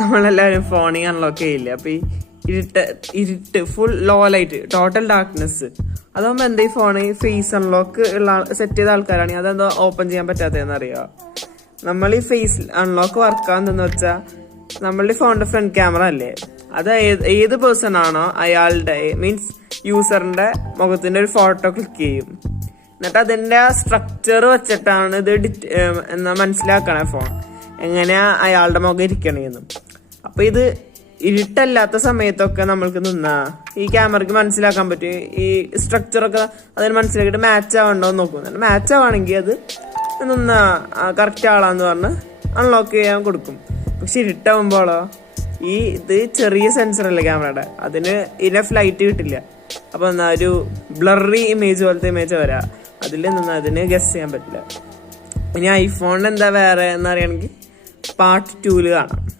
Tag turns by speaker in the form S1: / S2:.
S1: നമ്മളെല്ലാവരും ഫോണിൽ അൺലോക്ക് ചെയ്യില്ല? അപ്പൊ ഈ ഇരുട്ട് ഇരുട്ട് full low light total darkness അതാകുമ്പോ എന്താ ഈ ഫോണ് ഫേസ് അൺലോക്ക് ഉള്ള സെറ്റ് ചെയ്ത ആൾക്കാരാണെങ്കിൽ അതെന്താ ഓപ്പൺ ചെയ്യാൻ പറ്റാത്തതെന്ന് അറിയാം നമ്മൾ ഈ ഫേസ് അൺലോക്ക് വർക്കാന്ന് വെച്ചാൽ നമ്മളുടെ ഫോണിന്റെ ഫ്രണ്ട് ക്യാമറ അല്ലേ? അത് ഏത് പേഴ്സൺ ആണോ അയാളുടെ മീൻസ് യൂസറിന്റെ മുഖത്തിന്റെ ഒരു ഫോട്ടോ ക്ലിക്ക് ചെയ്യും. എന്നിട്ട് അതിന്റെ ആ സ്ട്രക്ചർ വെച്ചിട്ടാണ് ഇത് എന്നാ മനസ്സിലാക്കണേ ഫോൺ എങ്ങനെയാ അയാളുടെ മുഖം ഇരിക്കണേന്നും. അപ്പൊ ഇത് ഇരുട്ടല്ലാത്ത സമയത്തൊക്കെ നമ്മൾക്ക് നിന്നാ. ഈ ക്യാമറക്ക് മനസ്സിലാക്കാൻ പറ്റും. ഈ സ്ട്രക്ചറൊക്കെ അതിന് മനസ്സിലാക്കിയിട്ട് മാച്ച് ആവണ്ടോ എന്ന് നോക്കും. മാച്ച് ആവുകയാണെങ്കിൽ അത് നിന്നാ കറക്റ്റ് ആളാന്ന് പറഞ്ഞ് അൺലോക്ക് ചെയ്യാൻ കൊടുക്കും. പക്ഷെ ഇരുട്ടാവുമ്പോളോ? ഈ ഇത് ചെറിയ സെൻസർ അല്ലേ ക്യാമറയുടെ? അതിന് ഇനഫ് ലൈറ്റ് കിട്ടില്ല. അപ്പൊ എന്നാ ഒരു ബ്ലറി ഇമേജ് പോലത്തെ ഇമേജ് വരാ. അതിൽ നിന്ന് അതിന് ഗസ് ചെയ്യാൻ പറ്റില്ല. ഇനി ഐഫോണിന് എന്താ വേറെ എന്ന് അറിയണമെങ്കിൽ പാർട്ട് ടൂൽ കാണാം.